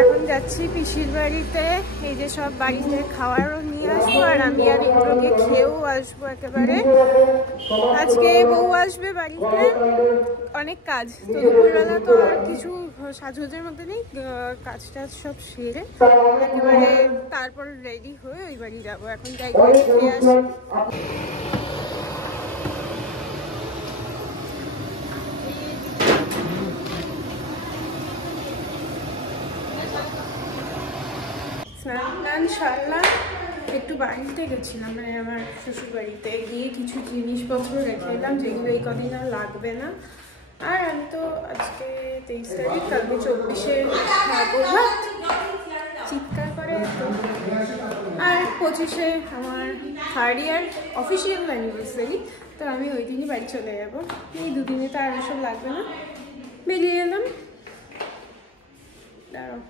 এখন যাচ্ছি পিসির বাড়িতে, এই যে সব বাড়িতে খাওয়ারও নিয়ে আসবো, আর আমি আর ইন্দ্রকে খেয়েও আসবো একেবারে। আজকে বউ আসবে বাড়িতে, অনেক কাজ তো, দুপুরবেলা তো আর কিছু সাজগোজের মধ্যে নেই, কাজ টাজ সব সেরে একেবারে তারপর রেডি হয়ে ওই বাড়ি যাবো। এখন যাই খেয়ে আসি। স্নান সারলাম, একটু বাড়িতে গেছিলাম, মানে আমার শ্বশুর বাড়িতে গিয়ে কিছু জিনিসপত্র রেখে এলাম যেগুলো এই কদিন আর লাগবে না। আর আমি তো আজকে 23 তারিখ, কালকে 24-এ বললাম চিৎকার করে তো, আর 25-এ আমার 3rd ইয়ার অফিসিয়াল অ্যানিভার্সারি, তো আমি ওই দিনই বাড়ি চলে যাবো। এই দুদিনে তো আর এসব লাগবে না, বেরিয়ে এলাম। দাঁড়াও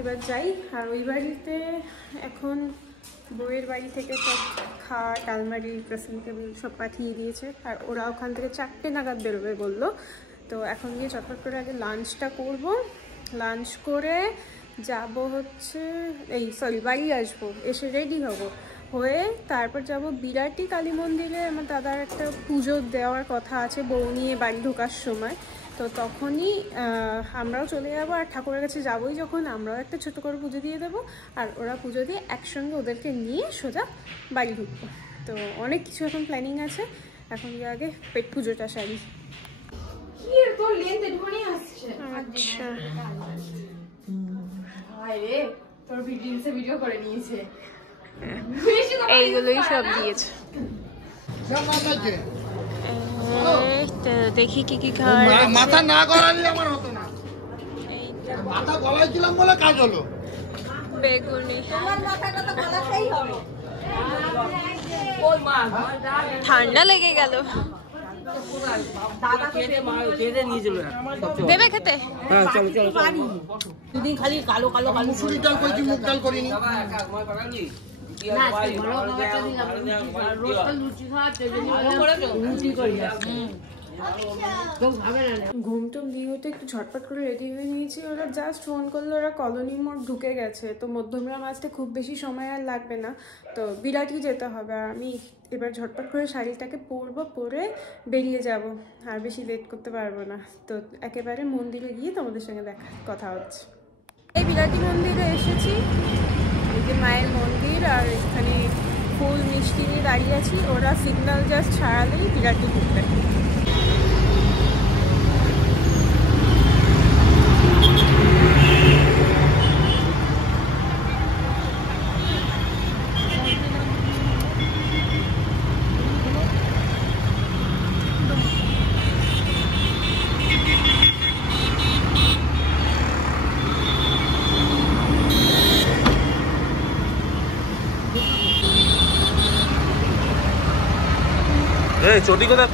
এবার যাই। আর ওই বাড়িতে এখন বউয়ের বাড়ি থেকে সব খাট, আলমারি, ড্রেসিং টেবিল সব পাঠিয়ে দিয়েছে, আর ওরা ওখান থেকে 4টে নাগাদ বেরোবে বললো। তো এখন গিয়ে চটপট করে আগে লাঞ্চটা করব, লাঞ্চ করে যাব হচ্ছে বাড়ি আসবো, এসে রেডি হব, হয়ে তারপর যাব বিরাটি কালী মন্দিরে। আমার দাদার একটা পুজো দেওয়ার কথা আছে বউ নিয়ে বাড়ি ঢোকার সময়, তো তখনই আমরাও চলে যাবো। আর ঠাকুরের কাছে যাবোই যখন, আমরাও একটা ছোটো করে পুজো দিয়ে দেবো, আর ওরা পুজো দিয়ে একসঙ্গে ওদেরকে নিয়ে সোজা বাড়ি ঢুকবো। তো অনেক কিছু এখন প্ল্যানিং আছে, এখন গিয়ে আগে পেট পুজোটা সারি। আচ্ছা এইগুলোই সব দিয়েছে। দেখি কি কি খাওয়ার। মাথা না গলালে আমার হতো না, মাথা গলাইছিলাম বলে কাজ হলো। বেগুনি, ঠান্ডা লেগে গেল। দেবে খেতে? দুদিন খালি কালো কালো কালো মুসুরি ডাল করেছি, মুগ ডাল করিনি। ঘুম টুম দিয়ে হতে একটু ঝটপট করে রেডি হয়ে নিয়েছি। ওরা জাস্ট ফোন করলো, ওরা কলোনি মোড় ঢুকে গেছে, তো মধ্যমগ্রাম আসতে খুব বেশি সময় আর লাগবে না, তো বিরাটই যেতে হবে। আর আমি এবার ঝটপট করে শাড়িটাকে পরবো, পরে বেরিয়ে যাব, আর বেশি লেট করতে পারবো না। তো একেবারে মন্দিরে গিয়ে তোমাদের সঙ্গে কথা হচ্ছে। এই বিরাটি মন্দিরে এসেছি, এই যে মায়ের মন্দির, আর এখানে ফুল মিষ্টি নিয়ে দাঁড়িয়ে আছি। ওরা সিগন্যাল জাস্ট ছাড়ালেই বিরাটি ঢুকবে। চটি কথা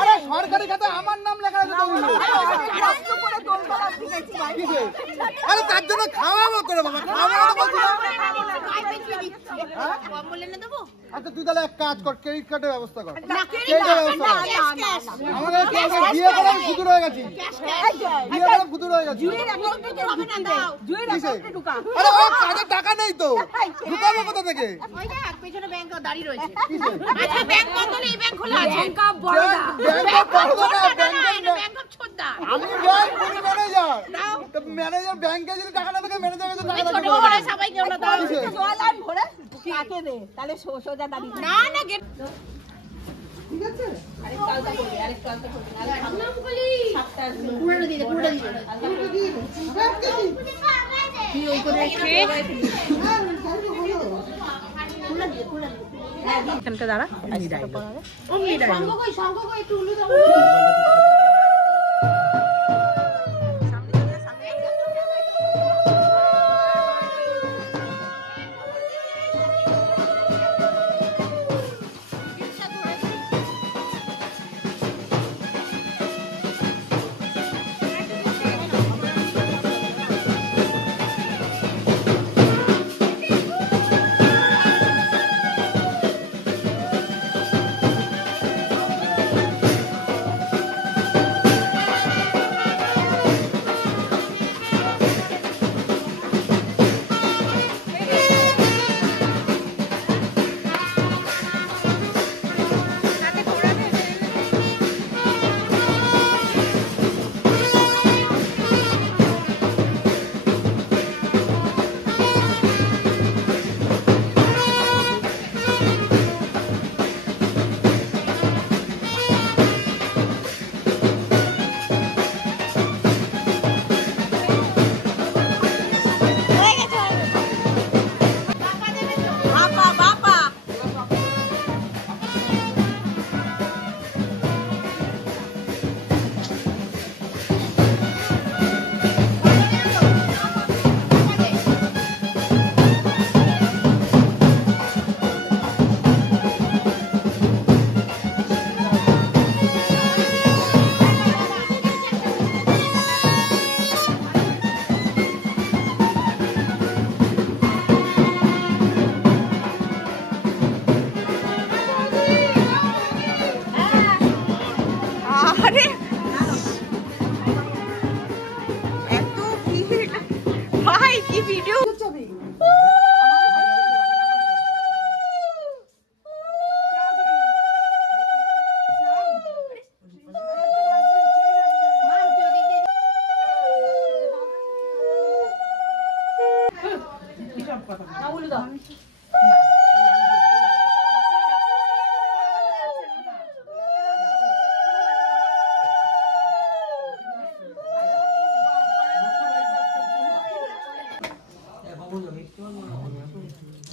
আরে সরকারি খাতে আমার নাম লেখা আছে আরে তার জন্য খাওয়াবো করে বাবা খাওয়াবো আচ্ছা তুই তাহলে এক কাজ কর ক্রেডিট কার্ডের ব্যবস্থা কর আমাকে বিয়ে করে আমি ফুতুর হয়ে গেছি বিয়ে করে ফুতুর হয়ে গেছি আরে ও কাজে টাকা নেই তো ঢুকাবো কোথা থেকে পেছনে ব্যাংক দাঁড়িয়ে রয়েছে আচ্ছা ব্যাংক বন্ধ নেই ব্যাংক খোলা আছে bank of Baroda bank of ছোটদা আমি ব্যাংক ম্যানেজার তো ম্যানেজার ব্যাংকে যদি টাকা না থাকে ম্যানেজার কাছে টাকা ছোট বড় সবাই কেউ না দাও জলান ভরে কাকে দে তাহলে সোজা দাঁড়িয়ে না না গেট ঠিক আছে আরেক কালটা করবে নাম বলি পুরো দিয়ে পুরো দিয়ে তুই ওই করে এখানটা দাঁড়া সংঘ কই একটু উলু দাও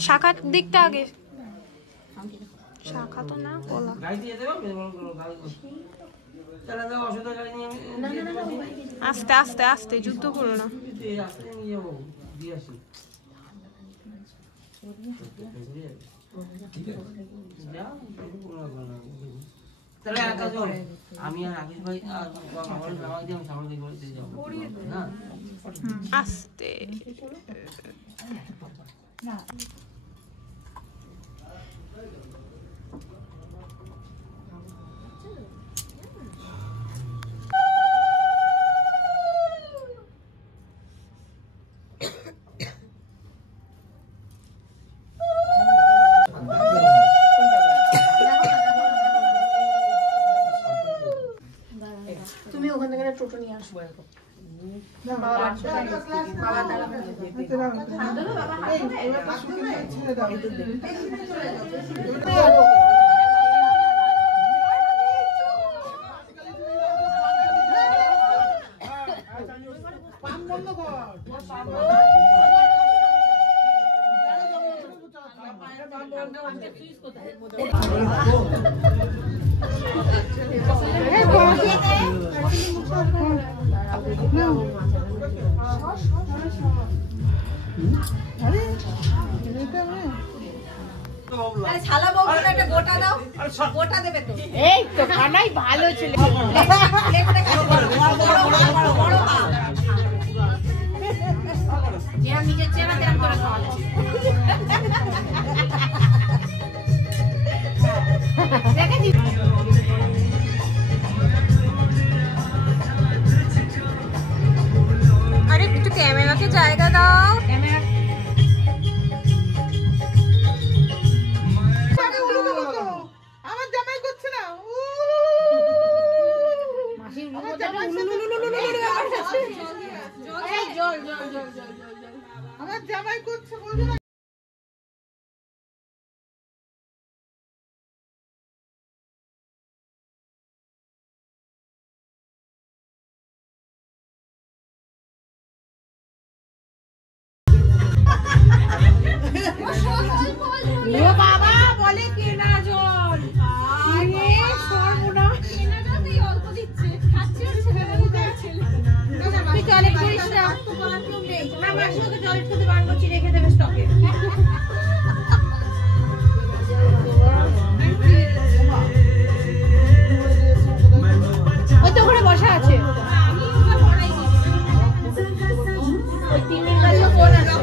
শাখার দিকটা আগে শাখা তো না বলা আস্তে আস্তে আস্তে যুদ্ধ করো না আমি আর আকিস ভাই আর আমার বাবা দিয়ে আমি সামনে দিকে যাব না আস্তে না তুমি ওখান থেকে টোটো নিয়ে আসবো ছালা বউ গোটা দাও, গোটা দেবে তো। এই তো কানাই ভালো ছিল। যেরকম নিজের চেহারা তেরকম করে খাওয়া যায়। আরে একটু ক্যামেরাকে জায়গা দাও। আমার জামাই করছে না। আমার জামাই করছে বলছে না। ও বাবা বলে কেনা জল। আরে সর্বনাশ। কেনা জল তো এই অল্প দিচ্ছে। খাচ্ছে আর ছেলেবেলা যাচ্ছে। তুই টয়লেট করিস না। না মাসি ওকে টয়লেট করতে বারণ করছি, রেখে দেবে স্টকে। ওই তো ওখানে বসা আছে। ওই 3 দিন বাজে ফোন আছে।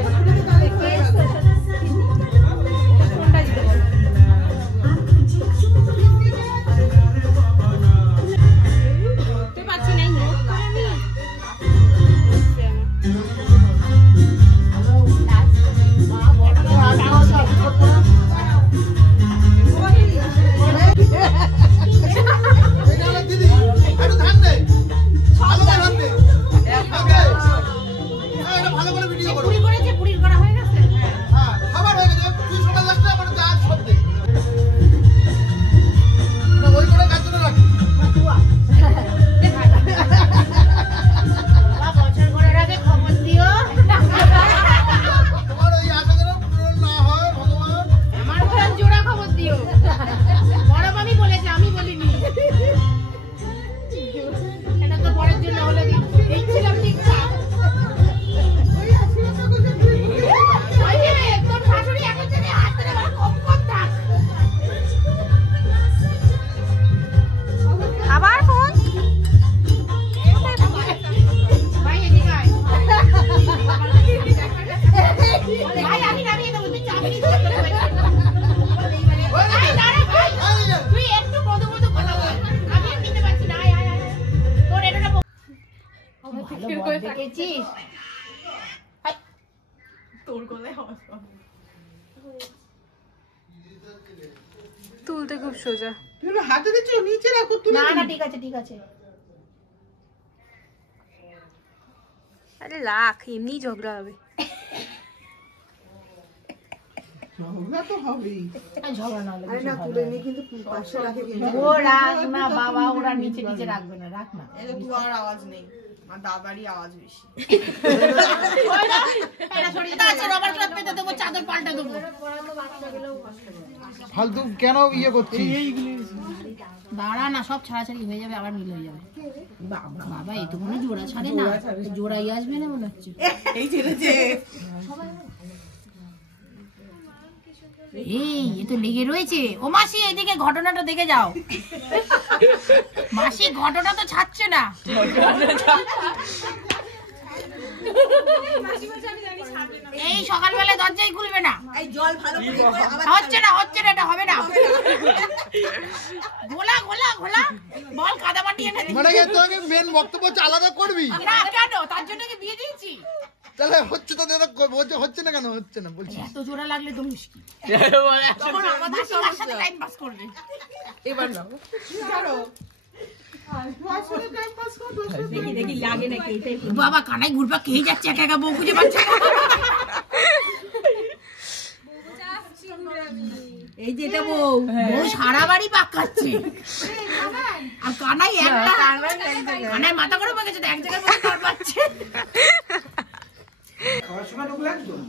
ফোনটা দিতে বল। তুই পাচ্ছি নাই নোট করে নি। দিদি একটু ধান দে, ভালো করে ধান দে। এটা ভালো করে ভিডিও করো। পুরি করেছে, পুরি করা হয়ে গেছে। হ্যাঁ, খাবার হয়ে গেছে। তুই সকাল লাগছে আমার যা সব দে। না ওই করে কাজ করে রাখ। বছর করার আগে খবর দিও। তোমার ওই আশা যেন পূরণ না হয় ভগবান। আমার ঘরে জোড়া খবর দিও। বড় মামি বলেছে, আমি বলিনি। এটা তো পরের জন্য হলো দেখছিলাম ঠিকঠাক। ওই যে তোর শাশুড়ি এখন যদি হাত ধরে বলে কম কম থাক। আবার ফোন। ভাই এদিকে আয়। ভাই আমি নামিয়ে দেবো, তুই চাবি নিতে হবে। আয় দাঁড়া ভাই। তুই একটু মধু মধু কথা বল। আমি আর নিতে পারছি না। আয় আয় আয়। তোর এটা ভালো বল দেখেছিস? আয়। তুলতে খুব সোজা। তুমি হাতে দিচ্ছ, নিচে রাখো তুমি। না না ঠিক আছে ঠিক আছে। আরে রাখ, এমনি ঝগড়া হবে। ঝগড়া না হলে না তুলে নি কিন্তু পাশে রাখে কিন্তু। ও রাখ না বাবা, ওরা নিচে নিচে রাখবে না, রাখ না। এটা তো আর আওয়াজ নেই, আর দাদারই আওয়াজ বেশি। এটা সরিয়ে দাও, আছে রবার ক্লথ পেতে দেবো, চাদর পাল্টে দেবো। ফালতু কেন ইয়ে করছিস? দাঁড়া না, সব ছাড়াছাড়ি হয়ে যাবে, আবার মিল হয়ে যাবে। বাবা এই তো কোনো জোড়া ছাড়ে না, জোড়াই আসবে না মনে হচ্ছে। এই ছেড়েছে। এই এ তো লেগে রয়েছে। ও মাসি এইদিকে ঘটনাটা দেখে যাও। মাসি ঘটনা তো ছাড়ছে না। এই সকালবেলা দরজাই খুলবে না। এই জল ভালো করে হচ্ছে না এটা হবে না। গোলা গোলা গোলা বল, কাদা মাটি এনে দিই। মানে কি তোকে মেন বক্তব্য আলাদা করবি? না কেন, তার জন্য কি বিয়ে দিয়েছি? তাহলে হচ্ছে তো দাদা হচ্ছে না কেন হচ্ছে না বলছি। এত জোড়া লাগলে তো মুশকিল। তখন আমাদের মাসি কার সাথে টাইম পাস করবে? এবার নাও ছাড়ো। দেখি দেখি লাগে নাকি এটাই। বাবা কানাই ঘুরপা খেয়ে যাচ্ছে, একা একা বউ খুঁজে পাচ্ছে না। এই যে এটা বউ সারা বাড়ি পাক খাচ্ছে, আর কানাই একটা। কানাই মাথা করে পাচ্ছে, এক জায়গায় বসে পার পাচ্ছে। খাবার সময় ঢুকলে একদম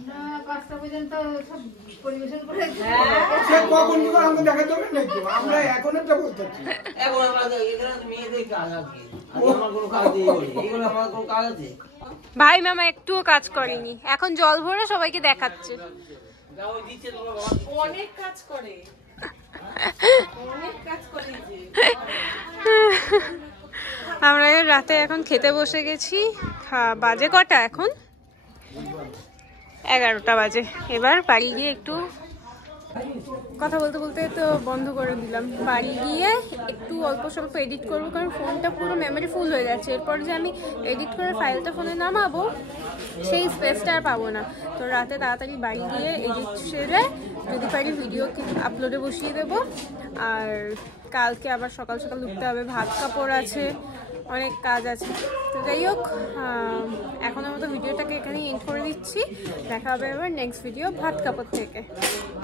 5টা পর্যন্ত সব পরিবেশন করে সে কখন কি করে আমাকে দেখাতে হবে নাকি? আমরা এখন একটা বলতেছি এখন আমরা এখানে মেয়েদের কাজ আছে, আমার কোনো কাজ নেই, এগুলো আমার কোনো কাজ আছে। ভাই মামা একটুও কাজ করেনি, এখন জল ভরে সবাইকে দেখাচ্ছে। অনেক কাজ করে। আমরা রাতে এখন খেতে বসে গেছি। বাজে কটা এখন? 11টা বাজে। এবার বাড়ি গিয়ে একটু কথা বলতে বলতে তো বন্ধ করে দিলাম। বাড়ি গিয়ে একটু অল্প স্বল্প এডিট করবো, কারণ ফোনটা পুরো মেমোরি ফুল হয়ে যাচ্ছে। এরপর যে আমি এডিট করে ফাইলটা ফোনে নামাবো সেই স্পেসটা আর পাবো না। তো রাতে তাড়াতাড়ি বাড়ি গিয়ে এডিট সেরে যদি পারি ভিডিও আপলোডে বসিয়ে দেবো। আর কালকে আবার সকাল সকাল উঠতে হবে, ভাত কাপড় আছে, অনেক কাজ আছে। তো যাই হোক, এখনের মতো ভিডিওটাকে এখানেই এন্ড করে দিচ্ছি। দেখা হবে এবার নেক্সট ভিডিও ভাত কাপড় থেকে।